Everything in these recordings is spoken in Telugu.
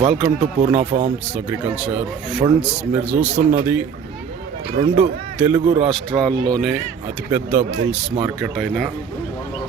Welcome to Purna farms agriculture funds మీరు చూస్తున్నది రెండు తెలుగు రాష్ట్రాల్లోనే అతిపెద్ద బుల్స్ మార్కెట్ అయిన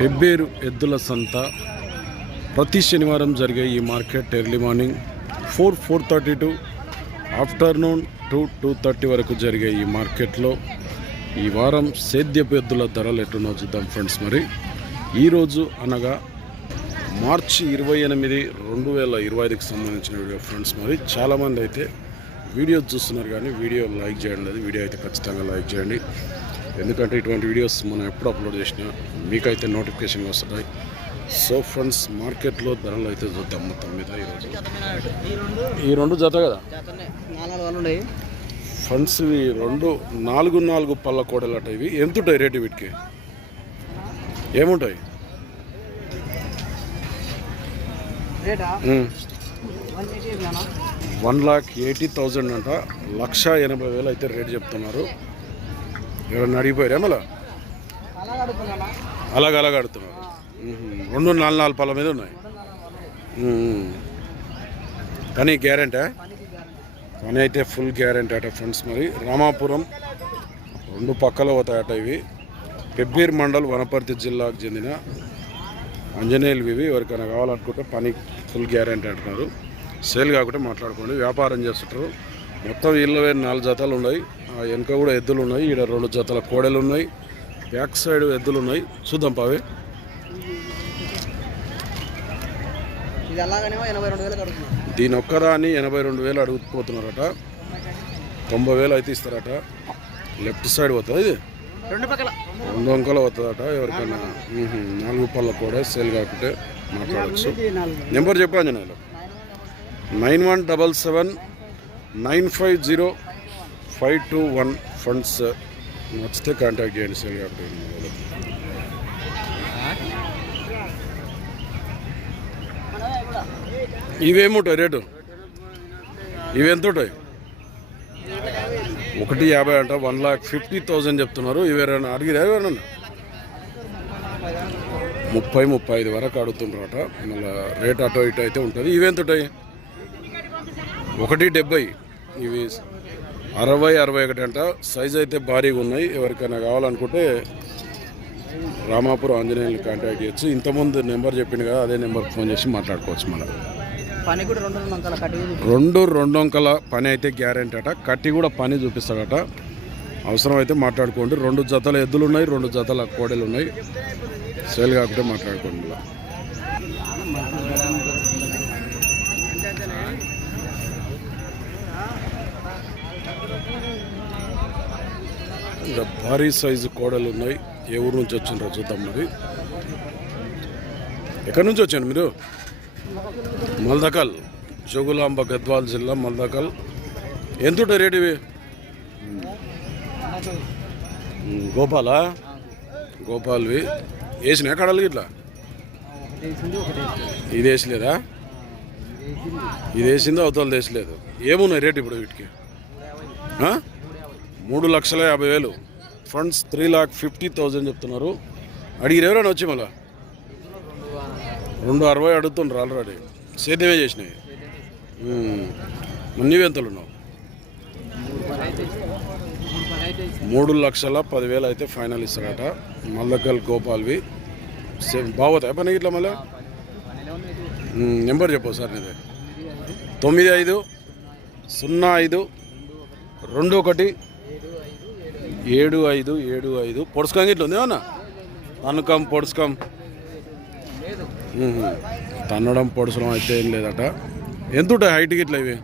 హెబ్బేరు ఎద్దుల సంత. ప్రతి శనివారం జరిగే ఈ market early morning four four thirty to afternoon two two thirty వరకు జరిగే ఈ మార్కెట్లో ఈ వారం సేద్యపు ఎద్దుల ధరలు ఎట్టునో చూద్దాం ఫ్రెండ్స్ మరి. ఈరోజు అనగా మార్చి ఇరవై ఎనిమిది రెండు వేల ఇరవై ఐదుకి సంబంధించిన వీడియో ఫ్రెండ్స్ మరి. చాలామంది అయితే వీడియో చూస్తున్నారు కానీ వీడియో లైక్ చేయండి లేదు. వీడియో అయితే ఖచ్చితంగా లైక్ చేయండి. ఎందుకంటే ఇటువంటి వీడియోస్ మనం ఎప్పుడు అప్లోడ్ చేసినా మీకైతే నోటిఫికేషన్ వస్తున్నాయి సో ఫ్రెండ్స్ మార్కెట్లో ధరలు అయితే చూద్దాం మొత్తం మీద ఈరోజు ఈ రెండు జత కదా? ఫండ్స్ ఇవి రెండు నాలుగు నాలుగు పళ్ళ కోడలట ఇవి. ఎంత ఉంటాయి రేటు వీటికి? ఏముంటాయి. వన్ లాక్ ఎయిటీ థౌజండ్ అంట. లక్ష ఎనభై వేలు అయితే రేట్ చెప్తున్నారు. ఎవరన్నా అడిగిపోయారా మళ్ళా? అలాగ అలాగ ఆడుతున్నారు మ్మ్. రెండు నాలుగు నాలుగు పళ్ళ మీద ఉన్నాయి. కానీ గ్యారంటీ? పని అయితే ఫుల్ గ్యారెంటీ అట ఫ్రెండ్స్ మరి. రామాపురం రెండు పక్కల పోతాయట ఇవి. పెబ్బీర్ మండల్ వనపర్తి జిల్లాకు చెందిన అంజనేయులు ఇవి. ఎవరికైనా కావాలనుకుంటే పని ఫుల్ గ్యారెంటీ అంటున్నారు. సేల్ కాకుండా మాట్లాడుకోండి. వ్యాపారం చేస్తుంటారు. మొత్తం ఇళ్ళ నాలుగు జతలు ఉన్నాయి. ఆ వెనుక కూడా ఎద్దులు ఉన్నాయి. ఈడ రెండు జతల కోడలు ఉన్నాయి. బ్యాక్ సైడ్ ఎద్దులు ఉన్నాయి. చూద్దాం పావే. ఇది అలాగనేమో ఎనభై రెండు వేలకు అడుగుతున్నా దీని ఒక్కదాన్ని ఎనభై రెండు వేలు అడుగుపోతున్నారట తొంభై వేలు అయితే ఇస్తారట. లెఫ్ట్ సైడ్ పోతుంది ఇది? రెండు పక్కల. రెండు అంకలు అవుతుందట ఎవరికైనా. మ్మ్హ. నాలుగు పళ్ళ కూడా సేల్ కాకుంటే మాట్లాడచ్చు. నెంబర్ చెప్పు అంజనాయలు nine one double seven nine five zero five two one friends నచ్చితే కాంటాక్ట్ చేయండి సేల్ కాకుంటే. ఇవేముంటాయి రేటు? ఇవి ఎంత ఉంటాయి ఒకటి యాభై అంట వన్ లాక్ ఫిఫ్టీ థౌజండ్ చెప్తున్నారు. ఇవేనా అడిగిరా? ఎవరన్నా ముప్పై ముప్పై ఐదు వరకు అడుగుతుంటారట మళ్ళీ రేట్ అటో ఇటు అయితే ఉంటుంది. ఇవెంత ఉంటాయి ఒకటి డెబ్బై. ఇవి అరవై అరవై ఒకటి అంట. సైజ్ అయితే భారీగా ఉన్నాయి. ఎవరికైనా కావాలనుకుంటే రామాపురం ఆంజనేయులు కాంటాక్ట్ చేయొచ్చు. ఇంతకుముందు నెంబర్ చెప్పింది కదా అదే నెంబర్కి ఫోన్ చేసి మాట్లాడుకోవచ్చు మళ్ళీ. పని కూడా రెండు రెండు అంకల కట్టి రెండు రెండు పని అయితే గ్యారెంటీ అట. కట్టి కూడా పని చూపిస్తాడట. అవసరమైతే మాట్లాడుకోండి. రెండు జతల ఎద్దులు ఉన్నాయి రెండు జతల కోడలు ఉన్నాయి. సేల్ కాకుండా మాట్లాడుకోండి. ఇంకా భారీ సైజు కోడలు ఉన్నాయి. ఏ ఊరు నుంచి వచ్చిండ్రో చూద్దాం మరి. ఎక్కడి నుంచి వచ్చాను మీరు? మల్దకల్ జోగులాంబ గద్వాల్ జిల్లా మల్దకల్ ఎంత రేటు ఇవి? గోపాలా? గోపాల్వి. వేసిన కడలు ఇట్లా ఇది వేసలేదా? ఇది వేసింది అవతల వేసలేదు. ఏమున్నాయి రేటు ఇప్పుడు వీటికి? మూడు లక్షల యాభై వేలు. Friends three lakh fifty thousand చెప్తున్నారు. అడిగిరు ఎవరైనా వచ్చి మళ్ళీ? రెండు అరవై అడుగుతుండ్రు ఆల్రెడీ సేద్యమే చేసినాయి ఉమ్. నీవెంతలు ఉన్నావు. మూడు లక్షల పదివేలు అయితే ఫైనల్ ఇస్తారట. మల్లకల్ గోపాల్వి సేమ్ బాగోతాయి. పని ఇట్లా మళ్ళీ? నెంబర్ చెప్పు సార్ నీది. తొమ్మిది ఐదు సున్నా ఐదు రెండు ఒకటి ఏడు ఐదు ఏడు ఐదు పొడుచుకం ఇట్లా ఉంది ఏమన్నా? అనుకం పొడుచుకం. తన్నడం పొడసడం అయితే ఏం లేదట. ఎంత ఉంటాయి హైట్ గిట్లా ఇవి?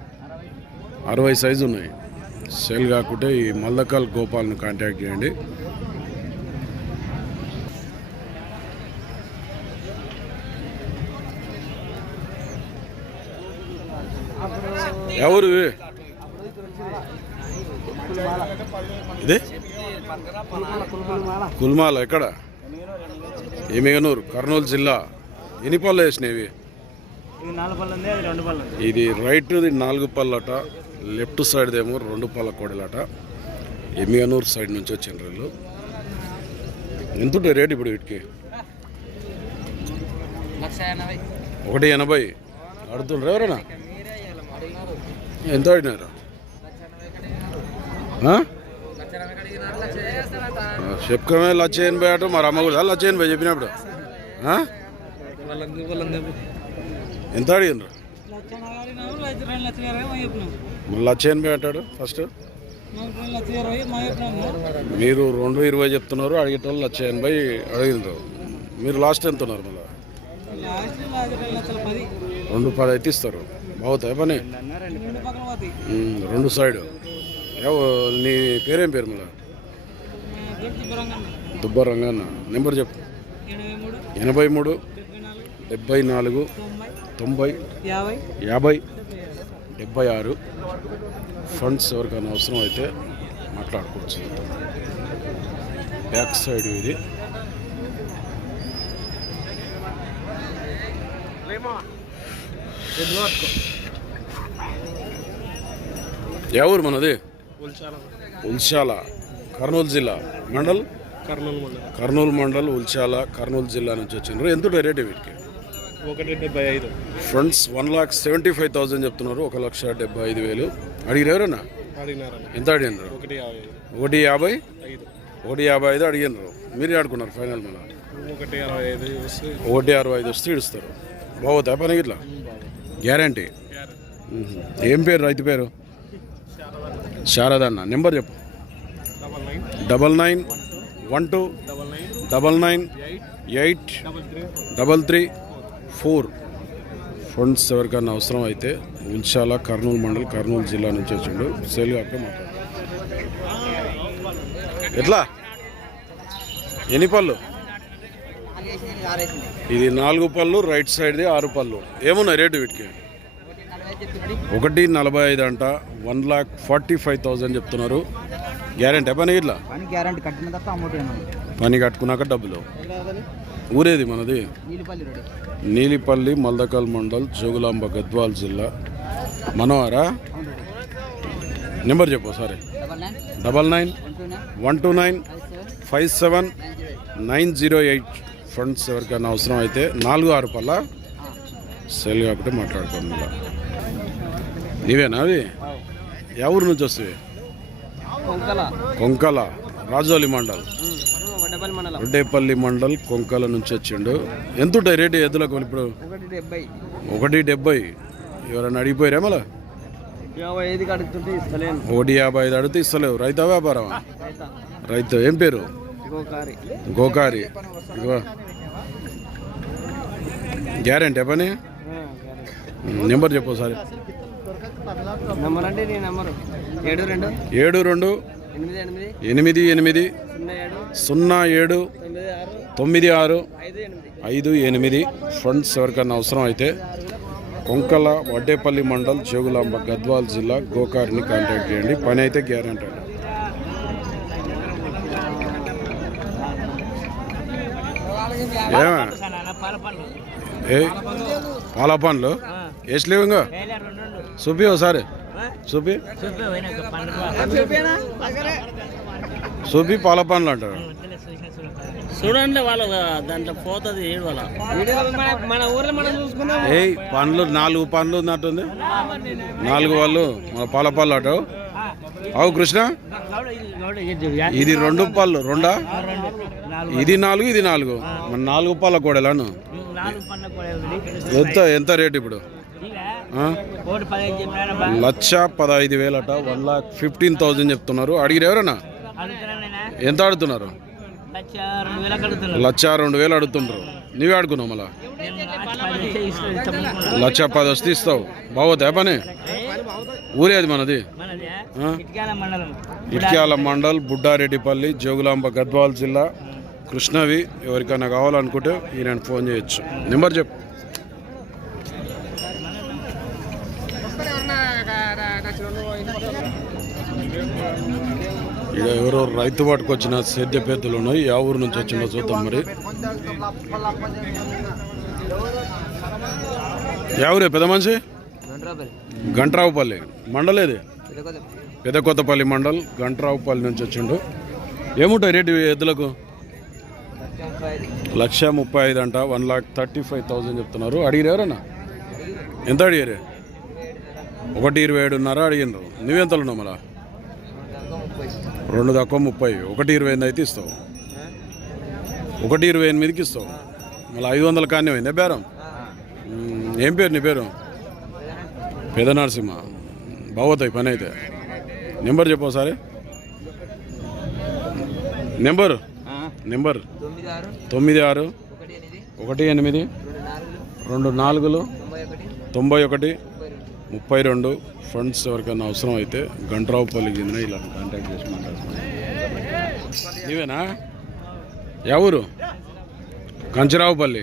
అరవై సైజు ఉన్నాయి. సేల్ కాకుంటే ఈ మల్లకల్ గోపాల్ని కాంటాక్ట్ చేయండి. ఎవరు ఇది? కుల్మాల ఎక్కడ? ఎమిగనూరు కర్నూలు జిల్లా. ఎన్ని పళ్ళు వేసినాయి ఇవి? ఇది ఉంది ఇది రైట్ నాలుగు పళ్ళట లెఫ్ట్ సైడ్ ఏమో రెండు పళ్ళ కోడలట. ఎమిగనూరు సైడ్ నుంచి వచ్చిన వీళ్ళు. ఎంత ఉంటుంది రేట్ ఇప్పుడు వీటికి? ఒకటి ఎనభై. అడుగుతుండ్రు ఎవరైనా? ఎంత అడిగినారు చెప్పుకోమే లచ్చ ఎనభై అటు మరి అమ్మ కూడా లచ్చ ఎనభై చెప్పినప్పుడు. ఎంత అడిగినారు లక్ష మళ్ళీ ఎనభై అంటాడు ఫస్ట్ మీరు రెండు ఇరవై చెప్తున్నారు అడిగేటోళ్ళు లక్ష ఎనభై అడిగినారు మీరు లాస్ట్ ఎంత ఉన్నారు మళ్ళీ? రెండు పది అయితే ఇస్తారు. బాగుతాయి పని? రెండు సైడ్ నీ పేరేం పేరు మళ్ళీ? దుబ్బ రంగన్న. నెంబర్ చెప్పు. ఎనభై మూడు. డెబ్బై నాలుగు తొంభై యాభై డెబ్బై ఆరు డెబ్బై ఆరు. ఫండ్స్ ఎవరికైనా అవసరం అయితే మాట్లాడుకోవచ్చు. బ్యాక్ సైడ్ ఇది. ఎవరు మనది? ఉల్చాల. కర్నూలు జిల్లా. మండల్? కర్నూలు మండలం. కర్నూలు మండల్ ఉల్చాల కర్నూలు జిల్లా నుంచి వచ్చిండ్రు. ఎంత రేట్ వీటికి? ఒకటి డెబ్బై ఐదు. Friends one lakh seventy five thousand చెప్తున్నారు. ఒక లక్ష డెబ్బై ఐదు వేలు. అడిగిరు ఎవరన్నా అడిగినారని ఎంత అడిగినారు? ఒకటి యాభై. ఒకటి యాభై? ఐదు. ఒకటి యాభై ఐదు అడిగినారు. మీరే ఆడుకున్నారు ఫైనల్ మన. ఒకటి అరవై ఐదు వస్తే ఒకటి అరవై ఐదు వస్తే ఇడుస్తారు. బాగుతా పని ఇట్లా గ్యారంటీ ఏం పేరు రైతు పేరు? శారదన్న. నెంబర్ చెప్పు. Double nine. One two. Double nine. Eight. Double three four friends ఎవరికైనా అవసరం అయితే ఉల్చాల కర్నూలు మండల్ కర్నూలు జిల్లా నుంచి వచ్చిండు. సేల్ కాక మాట్లాడు. ఎట్లా? ఎన్ని పళ్ళు? ఇది నాలుగు పళ్ళు రైట్ సైడ్ది ఆరు పళ్ళు. ఏమున్నాయి రేటు వీటికి? ఒకటి నలభై ఐదు అంట one lakh forty five thousand చెప్తున్నారు. గ్యారెంటీ? పని ఇట్లా గ్యారంటీ కట్టిన తప్ప అమౌంట్ పని కట్టుకున్నాక డబ్బులు. ఊరేది మనది? నీలిపల్లి మల్దకల్ మండల్ జోగులాంబ గద్వాల్ జిల్లా. మనోహరా నెంబర్ చెప్పు సరే double nine one two nine five seven nine zero eight. Friends ఎవరికైనా అవసరం అయితే నాలుగు ఆరు పళ్ళ సెల్ కాబట్టి మాట్లాడుకోండి నీవేనా అవి ఎవరి నుంచి వస్తాయి కొంకల. కొంకల రాజోలి మండల్. వడ్డపల్లి మండలం. కొంకల నుంచి వచ్చిండు. ఎంత ఉంటాయి రేటు ఎద్దులకు ఇప్పుడు? ఒకటి డెబ్బై. ఎవరైనా అడిగిపోయారా మళ్ళా? ఒకటి యాభై ఐదు అడిగితే ఇస్తలేవు. రైతా వ్యాపారం రైతా. ఏం పేరు? గోకారి. గ్యారంటీ పని? నెంబర్ చెప్పు సార్ ఏడు రెండు ఎనిమిది ఎనిమిది సున్నా ఏడు తొమ్మిది ఆరు ఐదు ఎనిమిది. ఫ్రెండ్స్ ఎవరికైనా అవసరం అయితే కొంకల వడ్డేపల్లి మండల్ జోగులాంబ గద్వాల్ జిల్లా గోకారిని కాంటాక్ట్ చేయండి. పని అయితే గ్యారంటీ ఏమా? ఏ? పాల పండ్లు? వేసలేవు ఇంకా చూపి ఒకసారి చూపి చూపి పాల పండ్లు అంటారు. చూడండి వాళ్ళ దాంట్లో పోతుంది ఏ పండ్లు నాలుగు పండ్లు ఉన్నట్టుంది. నాలుగు వాళ్ళు మన పాల పళ్ళు అటు అవు కృష్ణ ఇది రెండు పళ్ళు రెండా? ఇది నాలుగు ఇది నాలుగు. మన నాలుగు పళ్ళ కూడలాను? ఎంత ఎంత రేట్ ఇప్పుడు? లక్ష పదహైదు వేలట వన్ లాక్ ఫిఫ్టీన్ థౌజండ్ చెప్తున్నారు. అడిగిరు ఎవరన్నా? ఎంత అడుగుతున్నారు లక్ష రెండు వేలు అడుగుతుండ్రు. నువ్వే ఆడుకున్నావు మళ్ళా? లక్ష పది వస్తే ఇస్తావు. బాగోతాయి పని? ఊరేది మనది. ఇట్యాల మండల్ బుడ్డారెడ్డిపల్లి జోగులాంబ గద్వాల్ జిల్లా. కృష్ణవి ఎవరికైనా కావాలనుకుంటే ఈయన ఫోన్ చేయొచ్చు. నెంబర్ చెప్పు. ఇక ఎవరో రైతు పట్టుకొచ్చిన సేద్య పెద్దలు ఉన్నాయి ఆ ఊరు నుంచి వచ్చిందో చూద్దాం మరి. ఎవరే పెద్ద మనిషి? గంట్రావుపల్లి. మండల్ ఏది? పెద్ద కొత్తపల్లి మండల్. గంట్రావుపల్లి నుంచి వచ్చిండు. ఏముంటాయి రేటు ఎద్దులకు? లక్ష ముప్పై ఐదు. అంట. One lakh thirty five thousand చెప్తున్నారు. అడిగిరు ఎవరన్నా? ఎంత అడిగారు? ఒకటి ఇరవై ఏడున్నర అడిగినారు నువ్వెంతలు ఉన్నావు మళ్ళా? రెండు తక్కువ ముప్పై. ఒకటి ఇరవై ఎనిమిది అయితే ఇస్తావు. ఒకటి ఇరవై ఎనిమిదికి ఇస్తావు. మళ్ళీ ఐదు వందల కానీ అయిందా బేరం? ఏం పేరు నీ పేరు? పెద నరసింహ. బాగోతాయి పని అయితే. నెంబర్ చెప్పు ఒకసారి. నెంబర్? నెంబర్? తొమ్మిది ఆరు. ఒకటి ఎనిమిది. రెండు నాలుగులు. తొంభై ఒకటి. ముప్పై రెండు ఫండ్స్ ఎవరికైనా అవసరం అయితే గంటరావుపల్లి చెందిన ఇలా కాంటాక్ట్ చేసి మాట్లాడుతున్నాను నీవేనా? ఎవరు? కంచరావుపల్లి.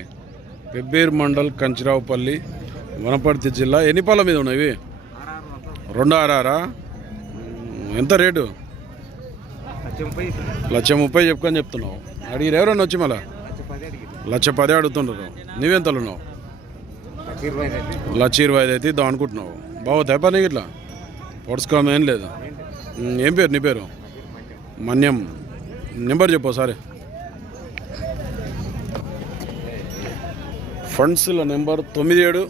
పెబ్బేరు మండల్ కంచరావుపల్లి వనపర్తి జిల్లా. ఎన్ని పళ్ళ మీద ఉన్నాయి రెండు ఆరారా? ఎంత రేటు? లక్ష ముప్పై చెప్పుకొని చెప్తున్నావు. అడిగిరు ఎవరన్నా వచ్చి మళ్ళా? లక్ష పదే అడుగుతుండ్రు. నువ్వెంతలున్నావు లక్ష ఇరవై ఐదు అయితే ఇద్దాం అనుకుంటున్నావు బాగుతాయి పని ఇట్లా? పొడుచుకోవడం ఏం లేదు. ఏం పేరు నీ పేరు? మన్యం. నెంబర్ చెప్పు సరే ఫండ్స్ల నెంబర్ తొమ్మిది ఏడు.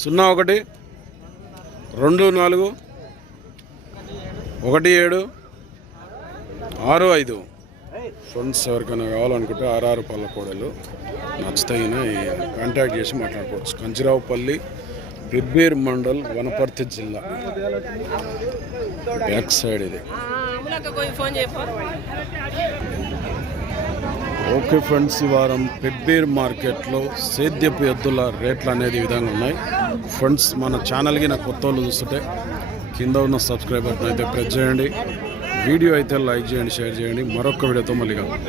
సున్నా ఒకటి. రెండు నాలుగు. ఒకటి ఏడు. ఆరు ఐదు. ఫండ్స్ ఎవరికైనా కావాలనుకుంటే ఆర్ఆర్ పళ్ళ కోడలు నచ్చుతాయిన కాంటాక్ట్ చేసి మాట్లాడుకోవచ్చు. కంచిరావుపల్లి పెబ్బేరు మండల్ వనపర్తి జిల్లా. బ్యాక్ సైడ్ ఇది. ఓకే ఫ్రెండ్స్ ఈ వారం పెబ్బేరు మార్కెట్లో సేద్యపు ఎద్దుల రేట్లు అనేది ఈ విధంగా ఉన్నాయి. ఫ్రెండ్స్ మన ఛానల్కి నా కొత్త వాళ్ళు చూస్తుంటే కింద ఉన్న సబ్స్క్రైబ్ బటన్ అయితే ప్రెస్ చేయండి. వీడియో అయితే లైక్ చేయండి షేర్ చేయండి. మరొక వీడియోతో మళ్ళీ కలుద్దాం.